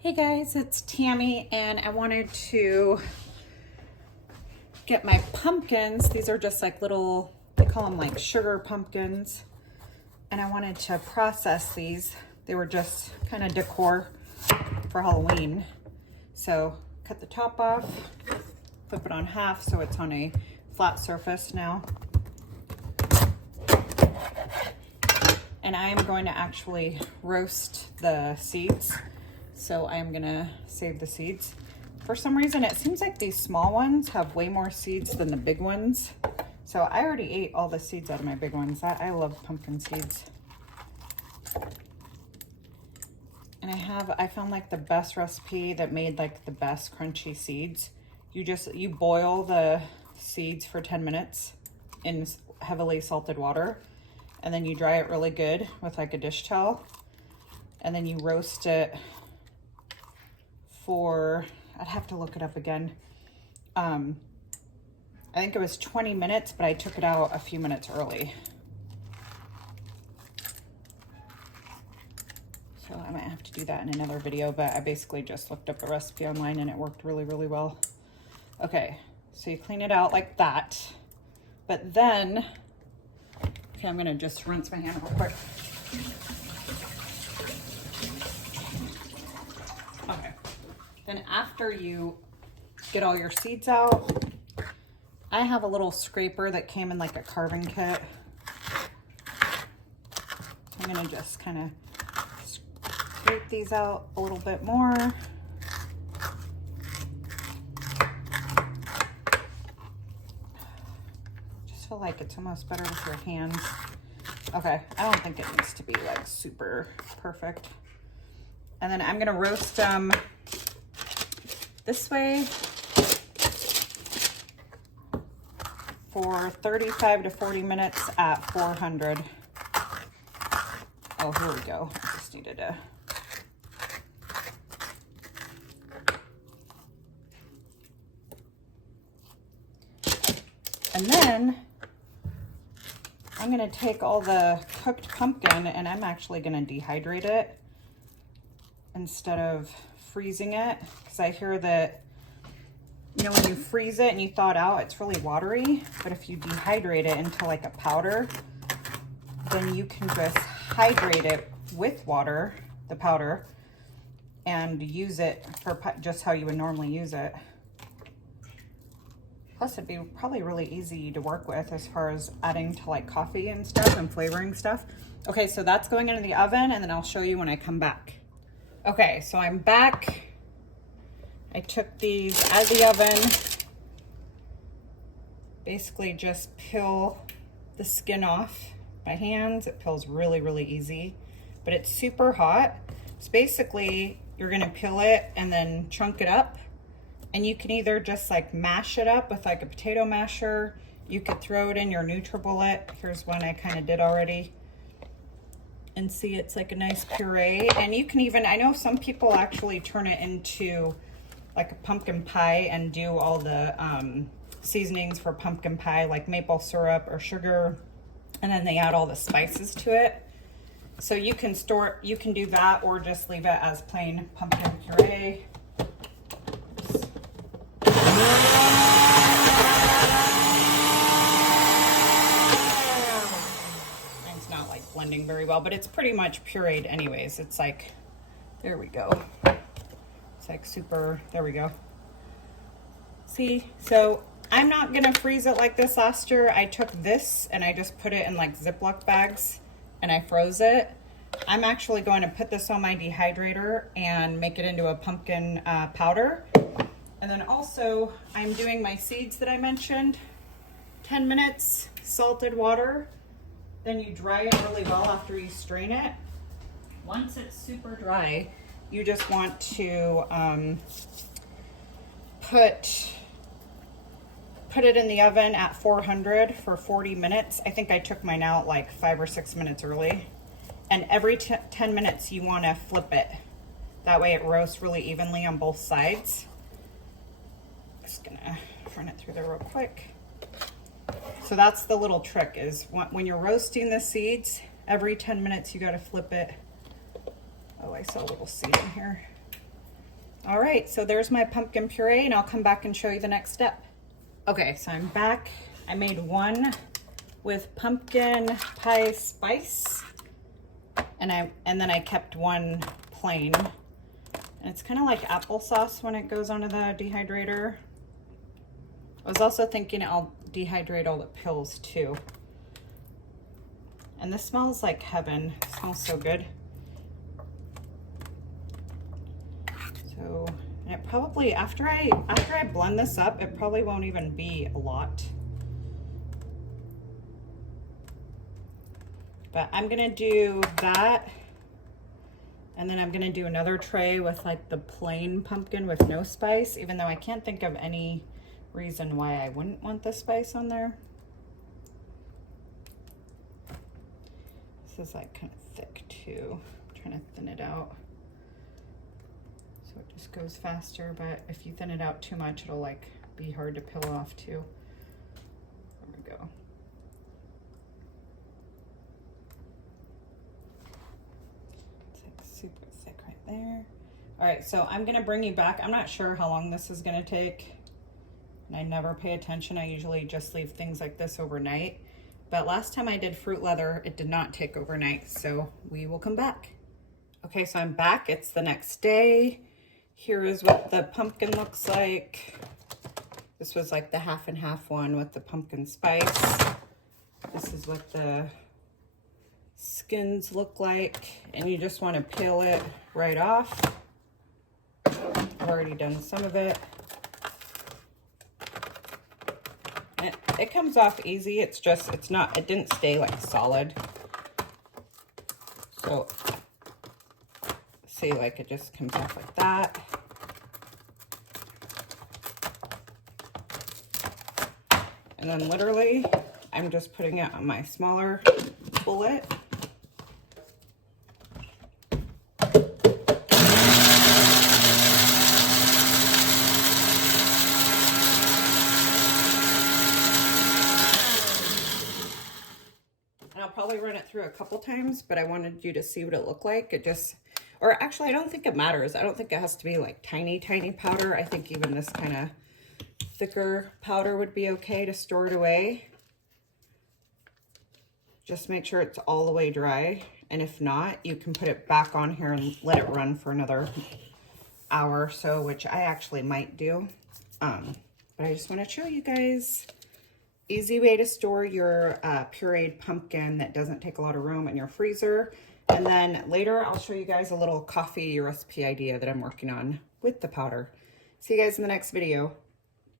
Hey guys, it's Tammy and I wanted to get my pumpkins. These are just like little, they call them like sugar pumpkins. And I wanted to process these. They were just kind of decor for Halloween. So cut the top off, flip it on half so it's on a flat surface now. And I am going to actually roast the seeds. So I'm gonna save the seeds. For some reason, it seems like these small ones have way more seeds than the big ones. So I already ate all the seeds out of my big ones. I love pumpkin seeds. And I found like the best recipe that made like the best crunchy seeds. You boil the seeds for 10 minutes in heavily salted water. And then you dry it really good with like a dish towel. And then you roast it for, I'd have to look it up again. I think it was 20 minutes, but I took it out a few minutes early. So I might have to do that in another video, but I basically just looked up a recipe online and it worked really, really well. Okay, so you clean it out like that. But then, okay, I'm gonna just rinse my hand real quick. Okay. Then after you get all your seeds out, I have a little scraper that came in like a carving kit. I'm gonna just kind of scrape these out a little bit more. Just feel like it's almost better with your hands. Okay, I don't think it needs to be like super perfect. And then I'm gonna roast them this way for 35 to 40 minutes at 400. Oh, here we go. I just needed to. And then I'm gonna take all the cooked pumpkin and I'm actually gonna dehydrate it instead of freezing it, because I hear that, you know, when you freeze it and you thaw it out, it's really watery, but if you dehydrate it into like a powder, then you can just hydrate it with water, the powder, and use it for just how you would normally use it. Plus it'd be probably really easy to work with as far as adding to like coffee and stuff and flavoring stuff. Okay, so that's going into the oven and then I'll show you when I come back. Okay, so I'm back. I took these out of the oven. Basically just peel the skin off by hands. It peels really, really easy, but it's super hot. So basically you're gonna peel it and then chunk it up. And you can either just like mash it up with like a potato masher. You could throw it in your NutriBullet. Here's one I kind of did already. And see, it's like a nice puree. And you can even, I know some people actually turn it into like a pumpkin pie and do all the seasonings for pumpkin pie, like maple syrup or sugar. And then they add all the spices to it. So you can do that or just leave it as plain pumpkin puree. Blending very well, but it's pretty much pureed anyways. It's like, there we go. It's like super, there we go. See, so I'm not gonna freeze it like this last year. I took this and I just put it in like Ziploc bags and I froze it. I'm actually going to put this on my dehydrator and make it into a pumpkin powder. And then also I'm doing my seeds that I mentioned. 10 minutes, salted water. Then you dry it really well after you strain it. Once it's super dry, you just want to put it in the oven at 400 for 40 minutes. I think I took mine out like 5 or 6 minutes early. And every 10 minutes you want to flip it. That way it roasts really evenly on both sides. Just gonna run it through there real quick. So that's the little trick, is when you're roasting the seeds, every 10 minutes you got to flip it. Oh, I saw a little seed in here. All right, so there's my pumpkin puree, and I'll come back and show you the next step. Okay, so I'm back. I made one with pumpkin pie spice, and then I kept one plain. And it's kind of like applesauce when it goes onto the dehydrator. I was also thinking I'll dehydrate all the pills too. And this smells like heaven. It smells so good. So, and it probably, after I blend this up, it probably won't even be a lot. But I'm gonna do that, and then I'm gonna do another tray with like the plain pumpkin with no spice, even though I can't think of any reason why I wouldn't want the spice on there. This is like kind of thick too. I'm trying to thin it out so it just goes faster, but if you thin it out too much, it'll like be hard to peel off too. There we go. It's like super thick right there. All right, so I'm gonna bring you back. I'm not sure how long this is gonna take, and I never pay attention. I usually just leave things like this overnight. But last time I did fruit leather, it did not take overnight, so we will come back. Okay, so I'm back. It's the next day. Here is what the pumpkin looks like. This was like the half and half one with the pumpkin spice. This is what the skins look like, and you just want to peel it right off. I've already done some of it. It comes off easy. It's just, it didn't stay like solid. So see, like it just comes off like that. And then literally, I'm just putting it on my smaller bullet. Probably run it through a couple times, but I wanted you to see what it looked like. It just, or actually I don't think it matters. I don't think it has to be like tiny powder. I think even this kind of thicker powder would be okay to store it away. Just make sure it's all the way dry, and if not, you can put it back on here and let it run for another hour or so, which I actually might do. But I just want to show you guys easy way to store your pureed pumpkin that doesn't take a lot of room in your freezer. And then later I'll show you guys a little coffee recipe idea that I'm working on with the powder. See you guys in the next video.